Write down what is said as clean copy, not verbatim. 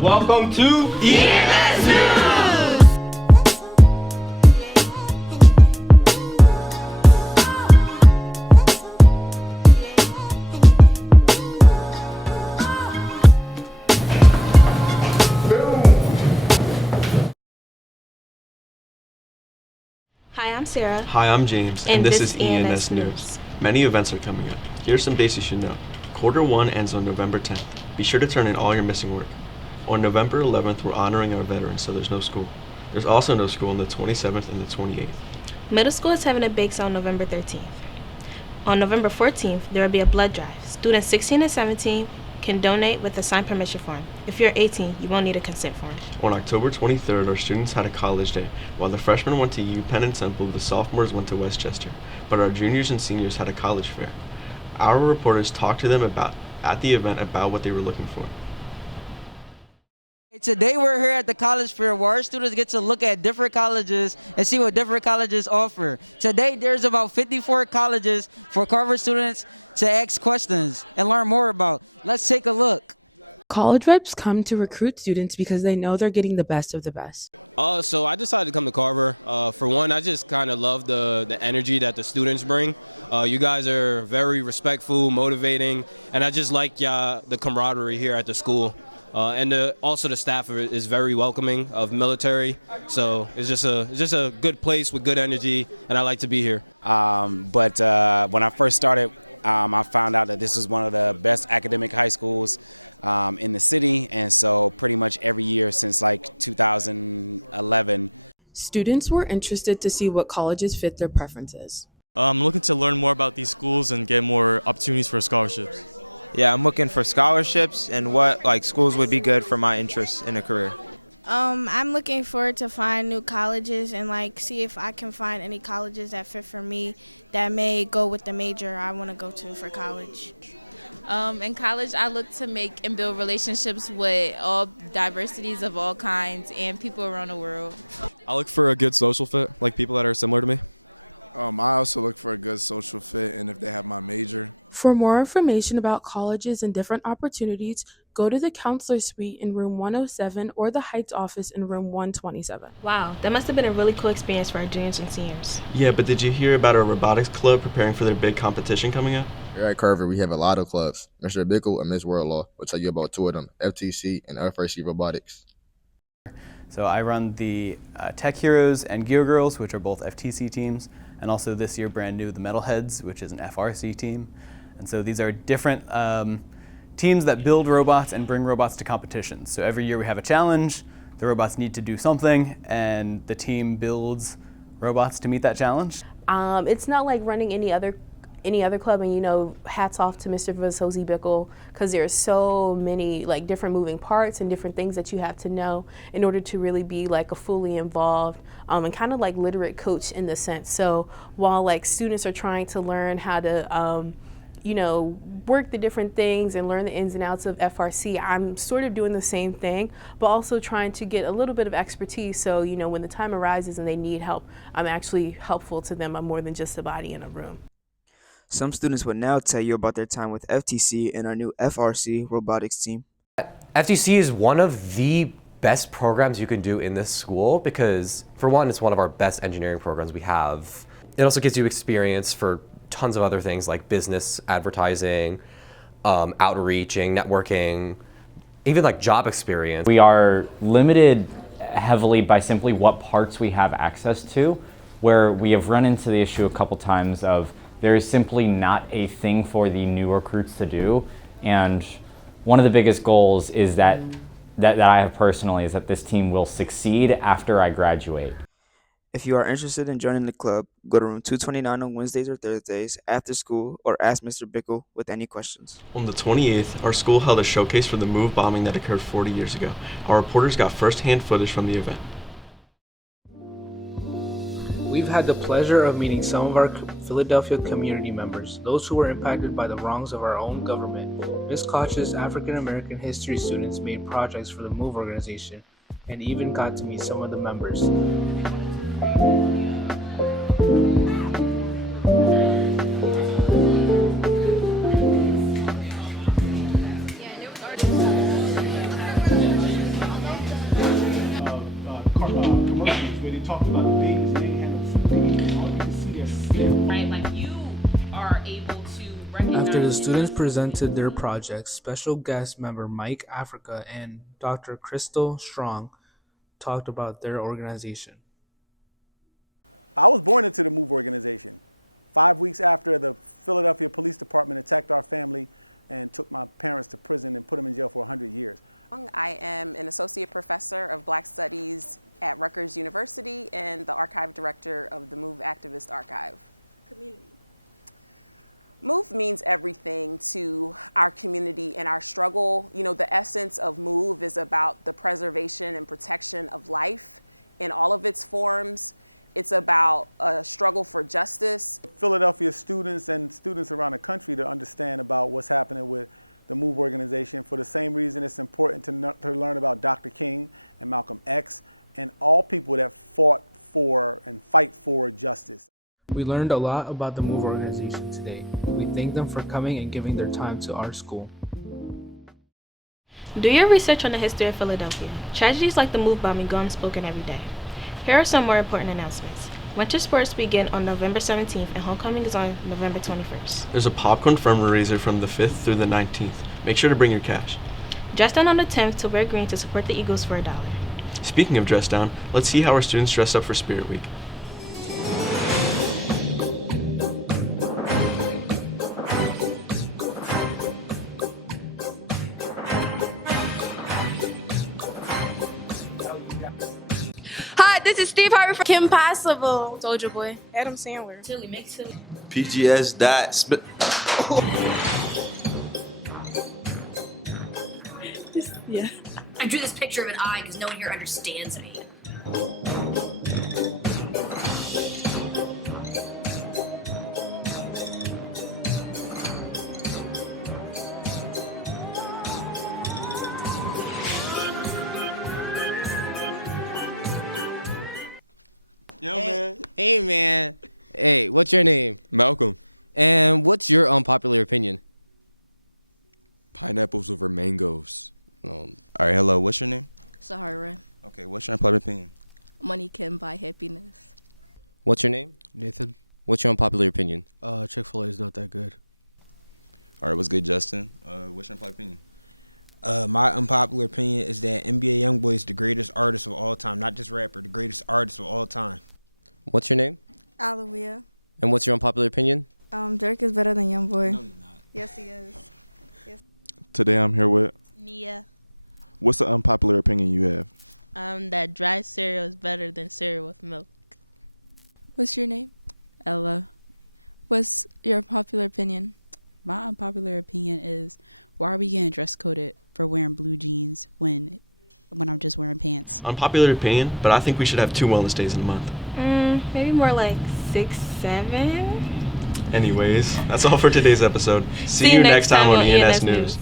Welcome to EMS News! Hi, I'm Sarah. Hi, I'm James, and this is ENS News. Many events are coming up. Here's some dates you should know. Quarter 1 ends on November 10th. Be sure to turn in all your missing work. On November 11th, we're honoring our veterans, so there's no school. There's also no school on the 27th and the 28th. Middle school is having a bake sale on November 13th. On November 14th, there will be a blood drive. Students 16 and 17 can donate with a signed permission form. If you're 18, you won't need a consent form. On October 23rd, our students had a college day. While the freshmen went to UPenn and Temple, the sophomores went to Westchester. But our juniors and seniors had a college fair. Our reporters talked to them at the event about what they were looking for. Today we're here at the college fair where our students get to look at different colleges and see what different colleges offer. Today there's about 54 colleges for Carver students to ask questions and learn more about. Let's take a look. College reps come to recruit students because they know they're getting the best of the best. So I decided to come to Carver. For one, I just kind of love the energy that the students bring. You guys are very respectful, motivating, and I just like the camaraderie here at the school. And also the staff is very welcoming of military, so it's just a good place with good energy, and I like to be here. But when I first started, I found out that this was one of the best academic high schools in the city, and so pretty much every year since like 2011. Students were interested to see what colleges fit their preferences. I'm looking to learn more about these schools and get more opportunities for scholarships. Yeah, I'm looking for scholarships and what schools would be good for my interests in a career. I'm looking forward to find new colleges and see if I can find any colleges that fit for me that may go with the major I want to go to for college. In college, I look to make and build relationships with all diversities of all kinds and people around the world. I look for a good social fit, like people that are similar to me. I also look for a good social fit and if they have my major. For more information about colleges and different opportunities, go to the counselor suite in room 107 or the Heights office in room 127. Wow, that must have been a really cool experience for our juniors and seniors. Yeah, but did you hear about our robotics club preparing for their big competition coming up? Here at Carver, we have a lot of clubs. Mr. Bickle and Ms. Worldlaw will tell you about two of them, FTC and FRC Robotics. So I run the Tech Heroes and Gear Girls, which are both FTC teams, and also this year brand new, the Metalheads, which is an FRC team. And so these are different teams that build robots and bring robots to competitions. So every year we have a challenge, the robots need to do something, and the team builds robots to meet that challenge. It's not like running any other club, and hats off to Mr. Vasozi Bickle, because there's so many different moving parts and different things that you have to know in order to really be a fully involved and kind of literate coach in the sense. So while students are trying to learn how to work the different things and learn the ins and outs of FRC, I'm sort of doing the same thing, but also trying to get a little bit of expertise so when the time arises and they need help, I'm actually helpful to them. I'm more than just a body in a room. Some students will now tell you about their time with FTC and our new FRC robotics team. FTC is one of the best programs you can do in this school because, for one, it's one of our best engineering programs we have. It also gives you experience for tons of other things like business, advertising, outreaching, networking, even job experience. We are limited heavily by simply what parts we have access to, where we have run into the issue a couple times of there is simply not a thing for the new recruits to do. And one of the biggest goals is that I have personally is that this team will succeed after I graduate. If you are interested in joining the club, go to room 229 on Wednesdays or Thursdays after school or ask Mr. Bickle with any questions. On the 28th, our school held a showcase for the MOVE bombing that occurred 40 years ago. Our reporters got first-hand footage from the event. We've had the pleasure of meeting some of our Philadelphia community members, those who were impacted by the wrongs of our own government. Ms. Koch's African American history students made projects for the MOVE organization and even got to meet some of the members. talked about the babies, they ain't had no food to eat. All you can see their skin. Right, like you are able to recognize. After the students presented their projects, special guest member Mike Africa and Dr. Crystal Strong talked about their organization. I was born into the MOVE organization. 5 weeks after the Philadelphia Police Department attacked our family and took my parents to prison and put them in jail for 100 years. I am an associate professor of Black Studies at Rutgers University and the archive director of the MOVE Activist Archive. Community. MOVE means everything to our community and our struggle. You know, the essence of MOVE is about the preservation and protection of life in all of its forms. It's about a struggle for justice. Philadelphia students and students around the country to understand about what's happening with the MOVE organization. For the same reason, it's important to learn about Dr. King and Malcolm X and all people that fought for and fight for justice. We learned a lot about the MOVE organization today. We thank them for coming and giving their time to our school. Do your research on the history of Philadelphia. Tragedies like the MOVE bombing go unspoken every day. Here are some more important announcements. Winter sports begin on November 17th and homecoming is on November 21st. There's a popcorn fundraiser from the 5th through the 19th. Make sure to bring your cash. Dress down on the 10th to wear green to support the Eagles for $1. Speaking of dress down, let's see how our students dress up for Spirit Week. This is Steve Harvey from Kim Possible, Soldier Boy, Adam Sandler, PGS dot split. Yeah. I drew this picture of an eye because no one here understands me. Yo, man. Hey, man. Hey, what's your name? Malcolm. And what's your unpopular opinion? Pineapples over mangoes. All right, hello. What's your name? Sahara. Okay, what's your unpopular opinion? Money can buy happiness. What's your name? Nathan. What's your unpopular opinion? Chick-fil-A is not that good. All right, what's good, Justin? What's your unpopular opinion? My unpopular opinion is that NBA YoungBoy is the greatest artist of all time. Not just rapper, the greatest artist of all time. What's your name? Alawia. And what's your unpopular opinion? Dirk is better than YoungBoy. No, he's not. Yes, he is. Yes. Today I'm here with Nia. What's the unpopular opinion you have? That dry cereal is better than cereal with milk. What's your name? Ella. What's your popular opinion? My unpopular opinion is, why are we getting dress coded for wearing blue jeans when I'm just wearing pants? Unpopular opinion, but I think we should have 2 wellness days in a month. Maybe more like 6, 7. Anyways, that's all for today's episode. See you next time on ENS News.